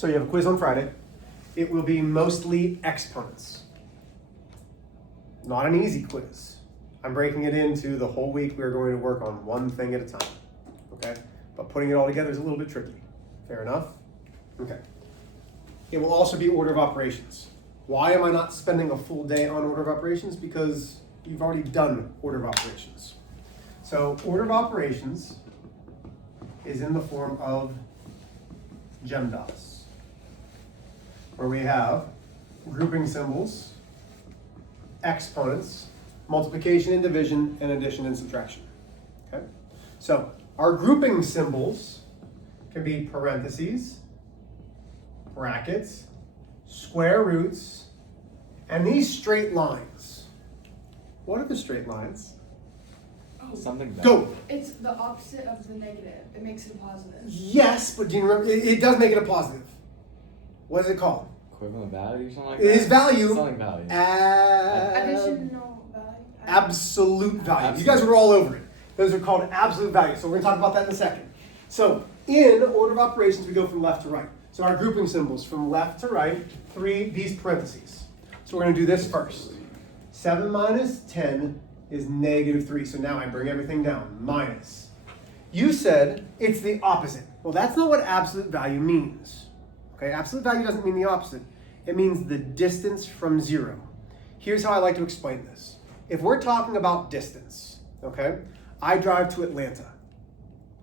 So you have a quiz on Friday. It will be mostly exponents. Not an easy quiz. I'm breaking it into the whole week. We're going to work on one thing at a time. Okay? But putting it all together is a little bit tricky. Fair enough? Okay. It will also be order of operations. Why am I not spending a full day on order of operations? Because you've already done order of operations. So order of operations is in the form of GEMDAS, where we have grouping symbols, exponents, multiplication and division, and addition and subtraction. Okay? So our grouping symbols can be parentheses, brackets, square roots, and these straight lines. What are the straight lines? Oh, Something bad. Go! it's the opposite of the negative. It makes it a positive. Yes, but do you remember? It does make it a positive. What is it called? Equivalent value or something like It that? is value. Something value. Additional value. Absolute value. You guys were all over it. Those are called absolute values. So we're going to talk about that in a second. So in order of operations, we go from left to right. So our grouping symbols from left to right, these parentheses. So we're going to do this first. 7 minus 10 is negative 3. So now I bring everything down. Minus. You said it's the opposite. Well, that's not what absolute value means. Okay, absolute value doesn't mean the opposite. It means the distance from 0. Here's how I like to explain this. If we're talking about distance, okay, I drive to Atlanta.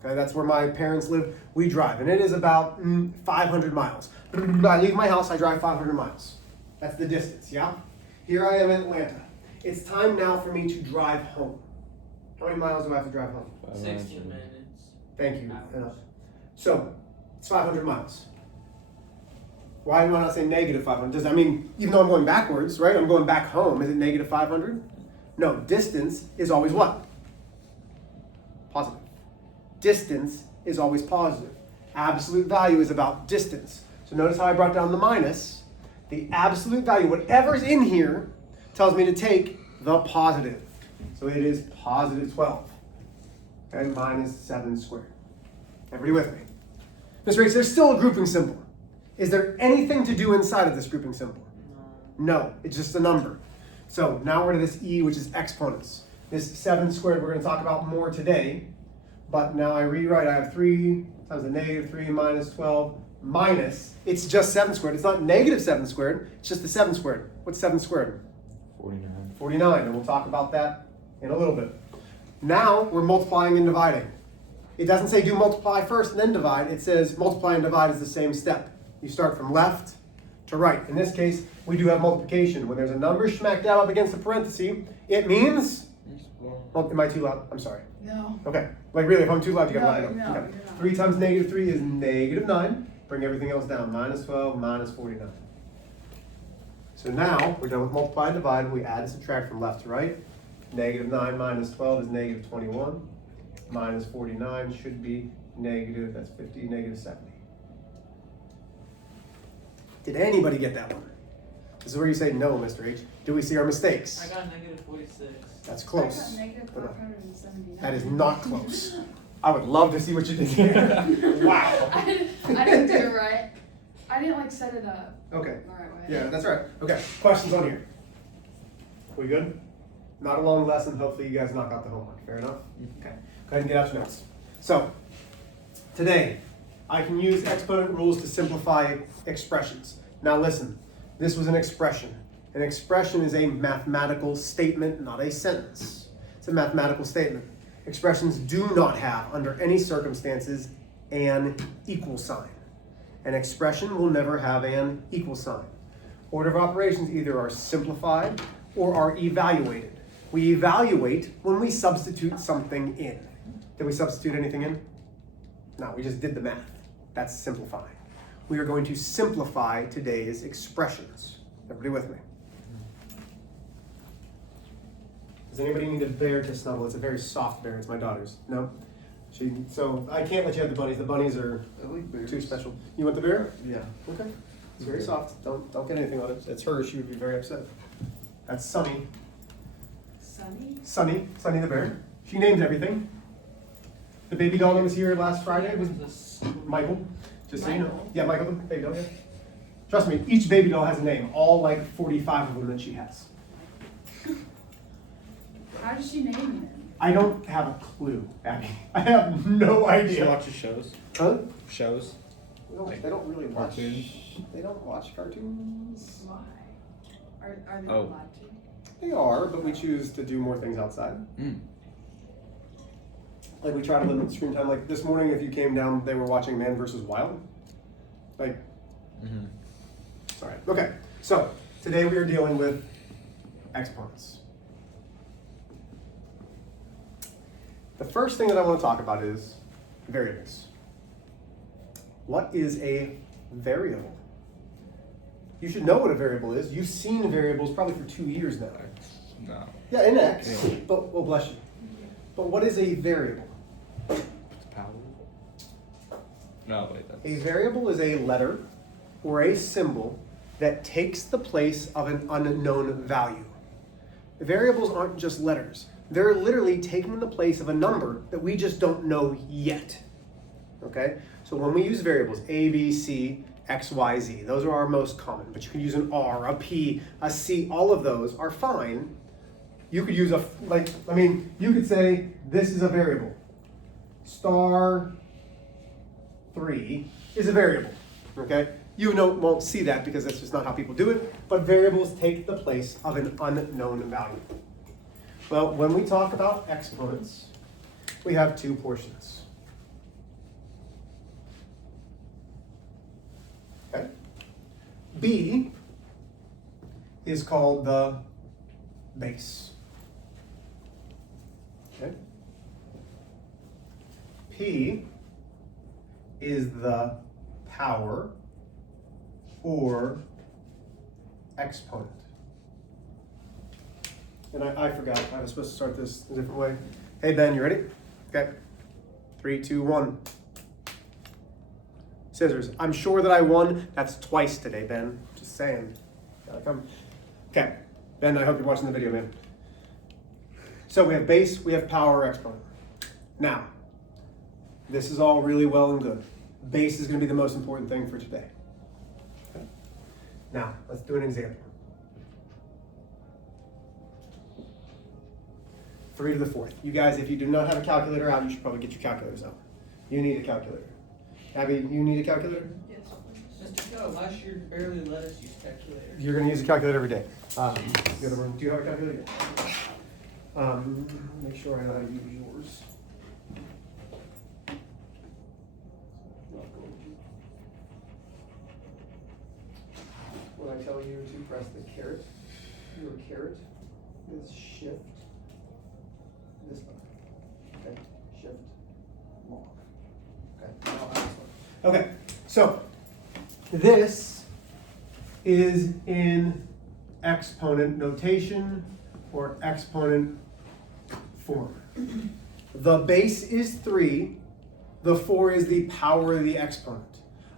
Okay, that's where my parents live. We drive, and it is about 500 miles. I leave my house, I drive 500 miles. That's the distance, yeah? Here I am in Atlanta. It's time now for me to drive home. How many miles do I have to drive home? 60 minutes. Thank you. So, it's 500 miles. Why do I not say negative 500? Does that mean, even though I'm going backwards, right? I'm going back home. Is it negative 500? No, distance is always what? Positive. Distance is always positive. Absolute value is about distance. So notice how I brought down the minus. The absolute value, whatever's in here, tells me to take the positive. So it is positive 12. Okay, minus 7 squared. Everybody with me? Mr. H, there's still a grouping symbol. Is there anything to do inside of this grouping symbol? No, it's just a number. So now we're to this E, which is exponents. This 7 squared we're going to talk about more today. But now I rewrite, I have 3 times the negative 3 minus 12 minus, it's just 7 squared. It's not negative 7 squared, it's just the 7 squared. What's 7 squared? 49. 49, and we'll talk about that in a little bit. Now we're multiplying and dividing. It doesn't say do multiply first and then divide. It says multiply and divide is the same step. You start from left to right. In this case, we do have multiplication. When there's a number smack dab up against a parenthesis, it means, oh, am I too loud? I'm sorry. No. Okay, like really, if I'm too loud, you gotta let me know. No, Okay. you're not. 3 times negative 3 is negative 9. Bring everything else down. Minus 12, minus 49. So now, we're done with multiply and divide. We add and subtract from left to right. Negative 9 minus 12 is negative 21. Minus 49 should be negative, that's 50, negative 70. Did anybody get that one? This is where you say no, Mr. H. Do we see our mistakes? I got negative 46. That's I close. got negative 579. That is not close. I would love to see what you did here. Wow. I didn't do it right. I didn't like set it up Okay. the right way. Yeah, that's right. Okay. Questions on here? We good? Not a long lesson. Hopefully you guys knock out the homework. Fair enough? Okay. Go ahead and get out your notes. So, today, I can use exponent rules to simplify expressions. Now listen, this was an expression. An expression is a mathematical statement, not a sentence. It's a mathematical statement. Expressions do not have, under any circumstances, an equal sign. An expression will never have an equal sign. Order of operations either are simplified or are evaluated. We evaluate when we substitute something in. Did we substitute anything in? No, we just did the math. That's simplifying. We are going to simplify today's expressions. Everybody with me? Does anybody need a bear to snuggle? It's a very soft bear. It's my daughter's. No? So I can't let you have the bunnies. The bunnies are too special. You want the bear? Yeah. Okay. It's very soft. Don't get anything on it. It's hers. She would be very upset. That's Sunny. Sunny? Sunny the bear. She named everything. The baby doll that was here last Friday was Michael. Just so you know. Michael. Yeah, Michael, the baby doll, yeah. Trust me, each baby doll has a name, all like 45 of them that she has. How does she name him? I don't have a clue, Abby. I have no She idea. watches shows. Huh? Shows. They don't really watch. Cartoons? They don't watch cartoons. Why? Are they Oh. allowed to? They are, but we choose to do more things outside. Mm. Like we try to limit screen time. Like this morning, if you came down, they were watching Man vs. Wild. Like, Mm-hmm. sorry. Okay, so today we are dealing with exponents. The first thing that I want to talk about is variables. What is a variable? You should know what a variable is. You've seen variables probably for 2 years now. No. Yeah, in X, Yeah. but, well, bless you. But what is a variable? It's power. No, wait, that's. A variable is a letter or a symbol that takes the place of an unknown value. Variables aren't just letters. They're literally taking the place of a number that we just don't know yet. Okay? So when we use variables, A, B, C, X, Y, Z, those are our most common. But you can use an R, a P, a C, all of those are fine. You could use you could say this is a variable. Star 3 is a variable. Okay? You won't see that because that's just not how people do it, but variables take the place of an unknown value. Well, when we talk about exponents, we have two portions. Okay? B is called the base. Okay? P is the power or exponent. And I forgot, I was supposed to start this a different way. Hey Ben, you ready? Okay. 3, 2, 1. Scissors. I'm sure that I won. That's twice today, Ben. Just saying. Gotta come. Okay. Ben, I hope you're watching the video, man. So we have base, we have power, exponent. Now, this is all really well and good. Base is going to be the most important thing for today. Okay. Now, let's do an example. 3 to the 4th. You guys, if you do not have a calculator out, you should probably get your calculators out. You need a calculator. Abby, you need a calculator? Yes, please. Mr. Joe, last year barely let us use calculator. You're going to use a calculator every day. The other one, do you have a calculator? Make sure I know how to use yours. When I tell you to press the caret, your caret is shift this button. Okay, shift log. Okay, now I'll add this one. Okay, so this is in exponent notation or exponent form. The base is 3, the 4 is the power of the exponent.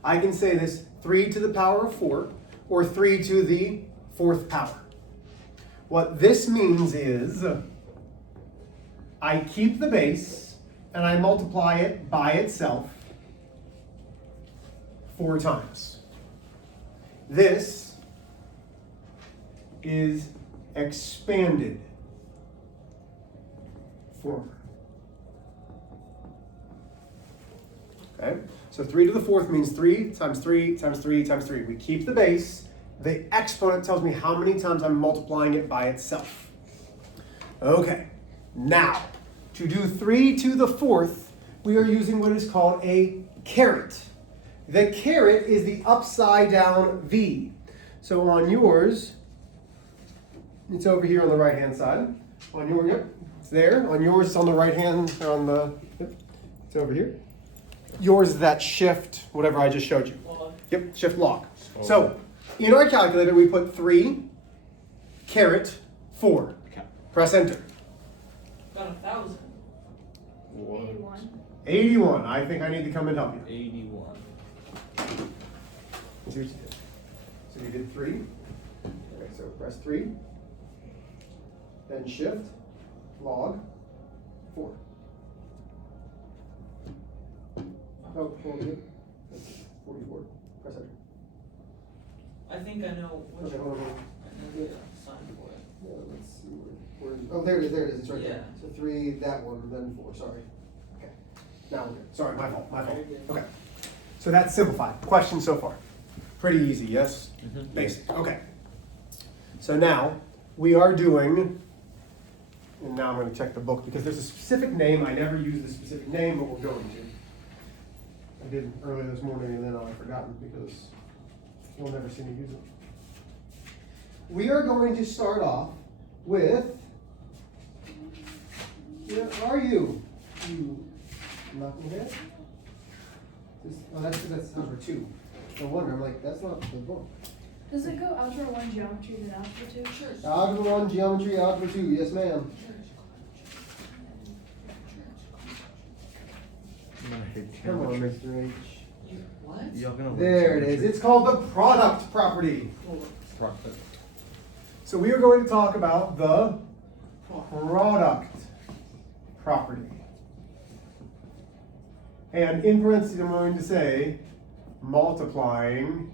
I can say this 3 to the power of 4 or 3 to the 4th power. What this means is I keep the base and I multiply it by itself 4 times. This is expanded form. Okay, so 3 to the 4th means 3 times 3 times 3 times 3. We keep the base. The exponent tells me how many times I'm multiplying it by itself. Okay, now, to do 3 to the 4th, we are using what is called a caret. The caret is the upside down V. So on yours, it's over here on the right hand side. On your, yep, it's there. On yours, it's on the right hand, or on the, yep, it's over here. Yours is that shift, whatever I just showed you. Yep, shift log. So in our calculator, we put 3, caret, 4. Okay. Press enter. Got 1,000. 81. 81. I think I need to come and help you. 81. Let's see what you did. So you did 3. Okay, so press 3. Then shift, log, 4. Oh, hold it. 44. Press enter. I think I know which Okay, hold on, one. hold on. I know the sign for it. Yeah, let's see where oh, there it is, it's right there. Yeah. So 3, that one, then 4, sorry. Okay, now we're good. Sorry, my fault. Very good. Okay, so that's simplified. Question so far. Pretty easy, yes? Mhm. Basic, okay. So now, we are doing, and now I'm gonna check the book because there's a specific name, I never use the specific name, but we're going to. I did earlier this morning and then I've forgotten because you'll never see me use it. We are going to start off with, where are you? You knucklehead? Oh, that's number 2. No wonder, I'm like, that's not the book. Does it go Algebra 1 Geometry then Algebra 2? Sure. Algebra 1, Geometry, Algebra 2, yes ma'am. I'm gonna hate Come on, geometry. Mr. H. What? Y'all gonna love There it is, geometry. it's called the product property. Profit. So we are going to talk about the product property. And in parentheses, I'm going to say multiplying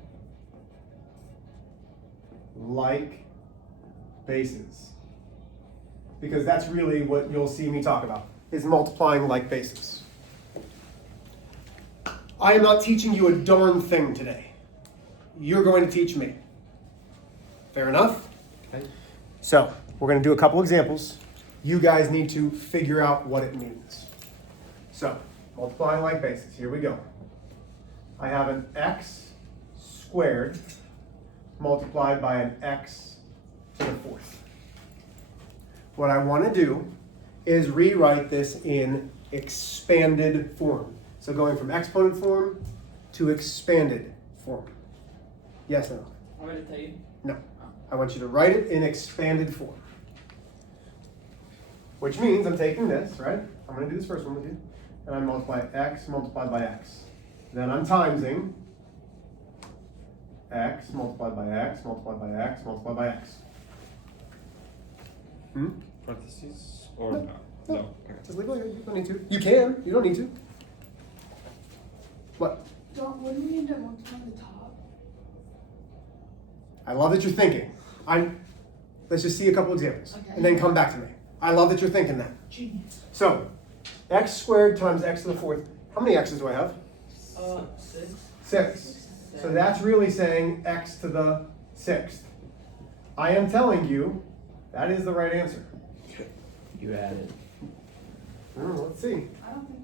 like bases. Because that's really what you'll see me talk about, is multiplying like bases. I am not teaching you a darn thing today. You're going to teach me. Fair enough? Okay. So, we're going to do a couple examples. You guys need to figure out what it means. So, multiplying like bases. Here we go. I have an x squared multiplied by an x to the 4th. What I want to do is rewrite this in expanded form. So going from exponent form to expanded form. Yes or no? I'm gonna tell you. No. I want you to write it in expanded form. Which means I'm taking this, right? I'm going to do this first one with you. And I multiply x multiplied by x. Then I'm timesing x multiplied by x multiplied by x multiplied by x. Parentheses or No. no? No. No. Okay. Just leave it like that. You don't need to. You can. You don't need to. What? Wouldn't we end up multiplying the top? I love that you're thinking. Let's just see a couple examples. Okay. And then come back to me. I love that you're thinking that. Genius. So, x squared times x to the 4th. How many x's do I have? 6. 6. So that's really saying x to the 6th. I am telling you that is the right answer. You added. Let's see. I don't think.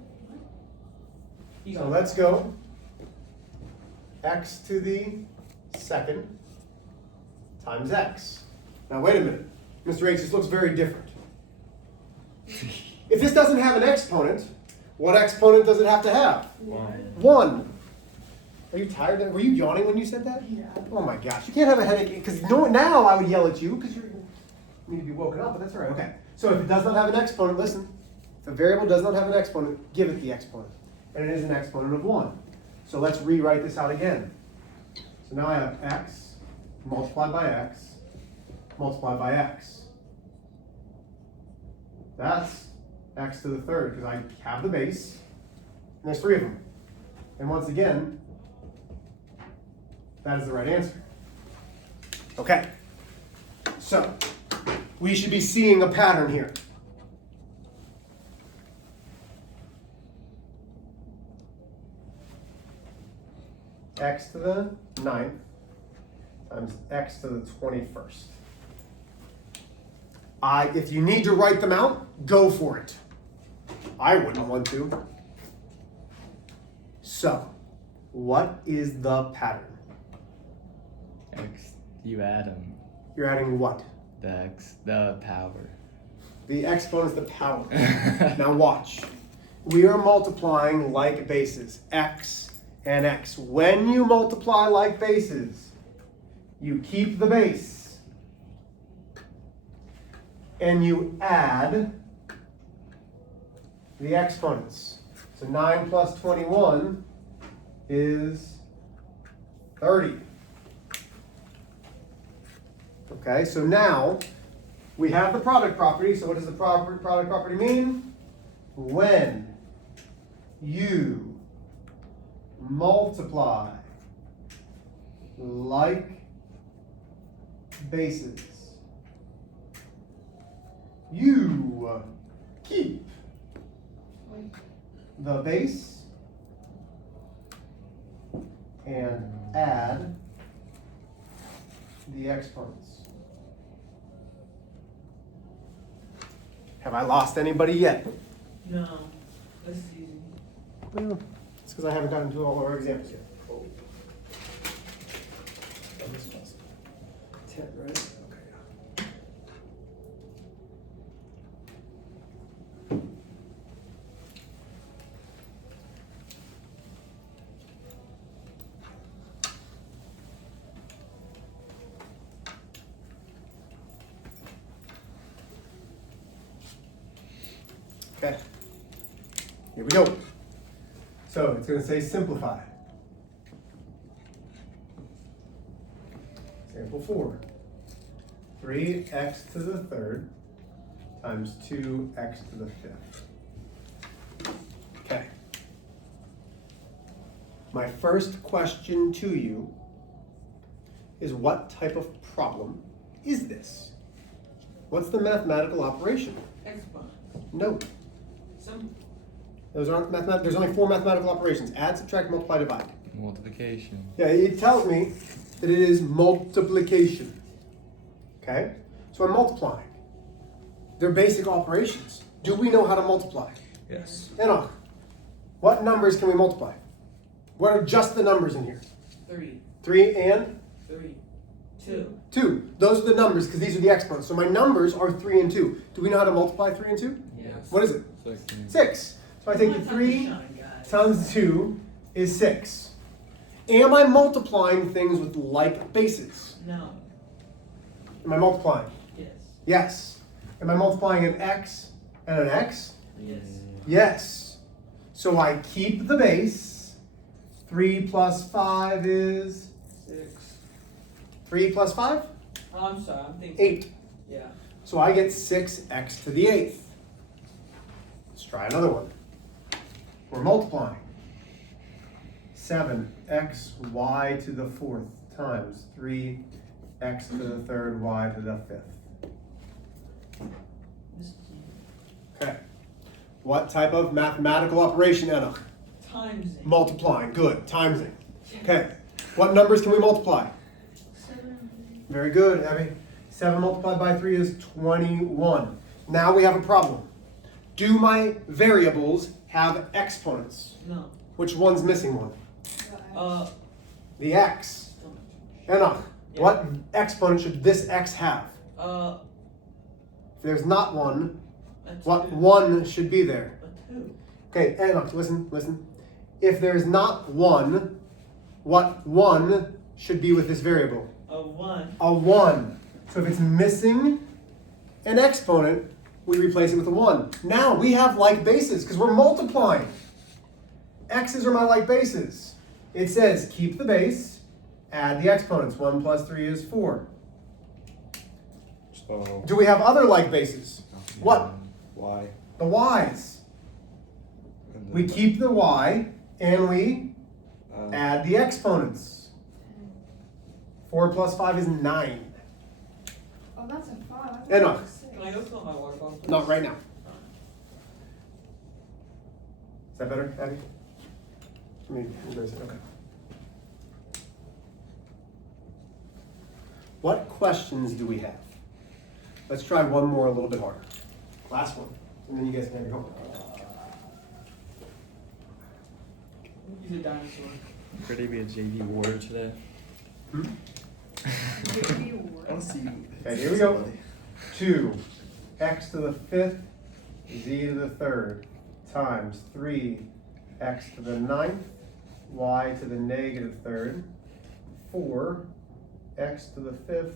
You So got let's it. go x to the 2nd times x. Now wait a minute. Mr. H, this looks very different. If this doesn't have an exponent, what exponent does it have to have? One. 1. Are you tired? Were you yawning when you said that? Yeah. Oh my gosh, you can't have a headache, because now I would yell at you because you need to be woken up, but that's all right. Okay, so if it does not have an exponent, listen. If a variable does not have an exponent, give it the exponent. And it is an exponent of 1. So let's rewrite this out again. So now I have x multiplied by x multiplied by x. That's x to the 3rd, because I have the base, and there's 3 of them. And once again, that is the right answer. Okay, so we should be seeing a pattern here. X to the 9th times x to the 21st. If you need to write them out, go for it. I wouldn't want to. So, what is the pattern? X, you add them. You're adding what? The X, the power. The exponent is the power. Now watch. We are multiplying like bases, x and x. When you multiply like bases, you keep the base and you add the exponents. So 9 plus 21 is 30. Okay, so now we have the product property. So what does the product property mean? When you multiply like bases. You keep the base and add the exponents. Have I lost anybody yet? No. This is easy. Well, it's because I haven't gotten to all our examples yet. 10, right? Okay. Okay. Here we go. So it's going to say simplify. Example 4. 3x to the third times 2x to the fifth. Okay. My first question to you is, what type of problem is this? What's the mathematical operation? Exponents. No. Some. Those aren't mathematical. There's only 4 mathematical operations: add, subtract, multiply, divide. Multiplication. Yeah, it tells me that it is multiplication. Okay? So I'm multiplying. They're basic operations. Do we know how to multiply? Yes. Enoch, what numbers can we multiply? What are just the numbers in here? 3. 3 and 3. 2. 2. Those are the numbers because these are the exponents. So my numbers are 3 and 2. Do we know how to multiply 3 and 2? Yes. What is it? 16. 6. So I take the Come on, 3 time to shine, guys. times 2 is 6. Am I multiplying things with like bases? No. Am I multiplying? Yes. Yes. Am I multiplying an x and an x? Yes. Yes. So I keep the base. 3 plus 5 is 6. 3 plus 5? Oh, I'm sorry. I'm thinking. 8. Yeah. So I get 6x to the 8th. Let's try another one. We're multiplying. 7xy to the 4th times 3x to the 3rd y to the 5th. This is Okay. What type of mathematical operation, Enoch? times. Multiplying. Good. Timesing. Okay. What numbers can we multiply? 7. Very good, Abby. 7 multiplied by 3 is 21. Now we have a problem. Do my variables have exponents? No. Which one's missing one? The The x. Enoch, Yeah. what exponent should this x have? A If there's not one, 2. what one should be there? A 2. Okay, Enoch, listen. If there's not one, what one should be with this variable? A 1. A 1. So if it's missing an exponent, we replace it with a 1. Now we have like bases because we're multiplying. X's are my like bases. It says keep the base, add the exponents. 1 plus 3 is 4. So. Do we have other like bases? What? Y. The y's. And then We keep the y and we uh, add the exponents. 4 plus 5 is 9. Oh, that's a 5. I thought Enoch. it was 6. Can I go fill my water bottle, please? Not right now. Is that better, Abby? I mean, okay. What questions do we have? Let's try one more a little bit harder. Last one, and then you guys can have your homework. He's a dinosaur. Could he be a JV warrior today? Hmm? Maybe or- I don't see. Okay, here we go. 2 x to the 5th z to the 3rd times 3 x to the 9th y to the negative 3rd 4 x to the 5th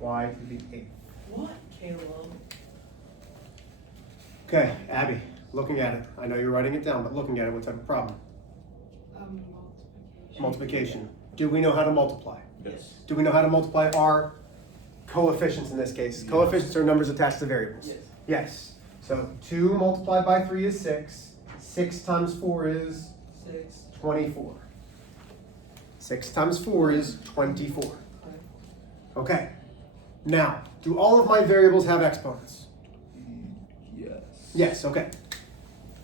y to the 8th. What, Caleb? Okay, Abby, looking at it. I know you're writing it down, but looking at it, what type of problem? Multiplication. Multiplication. Do we know how to multiply? Yes. Do we know how to multiply our coefficients in this case? Yes. Coefficients are numbers attached to variables. Yes. Yes. So 2 multiplied by 3 is 6. 6 times 4 is 6. 24. 6 times 4 is 24. Okay. Now, do all of my variables have exponents? Yes. Yes, okay.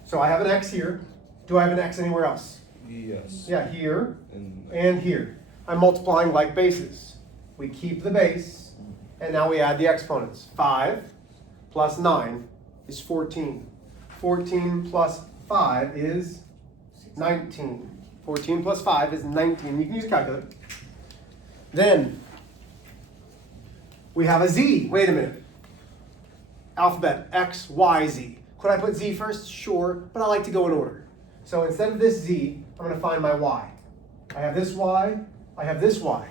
So I have an x here. Do I have an x anywhere else? Yes. Yeah, here And and here. I'm multiplying like bases. We keep the base, and now we add the exponents. 5 plus 9 is 14. 14 plus 5 is 19. 14 plus 5 is 19. You can use a calculator. Then we have a z. Wait a minute. Alphabet X, Y, Z. Could I put z first? Sure, but I like to go in order. So instead of this z, I'm going to find my y. I have this y. I have this y.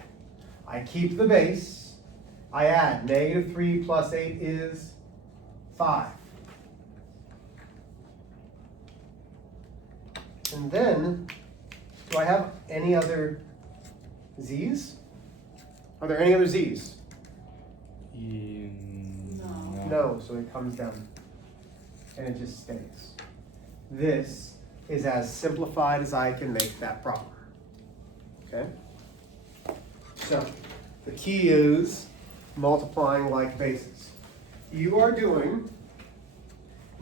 I keep the base. I add. Negative 3 plus 8 is 5. And then, do I have any other z's? Are there any other z's? No, so it comes down and it just stays. This is as simplified as I can make that problem. Okay? So, the key is multiplying like bases. You are doing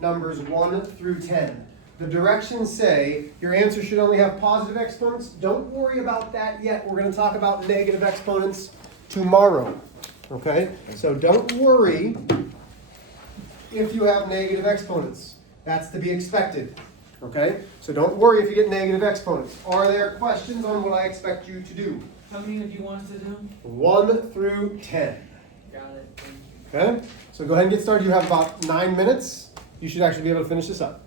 numbers 1 through 10. The directions say your answer should only have positive exponents. Don't worry about that yet. We're going to talk about negative exponents tomorrow. Okay? So don't worry if you have negative exponents. That's to be expected. Okay? So don't worry if you get negative exponents. Are there questions on what I expect you to do? How many of you want us to do? 1 through 10. Got it. Thank you. Okay? So go ahead and get started. You have about 9 minutes. You should actually be able to finish this up.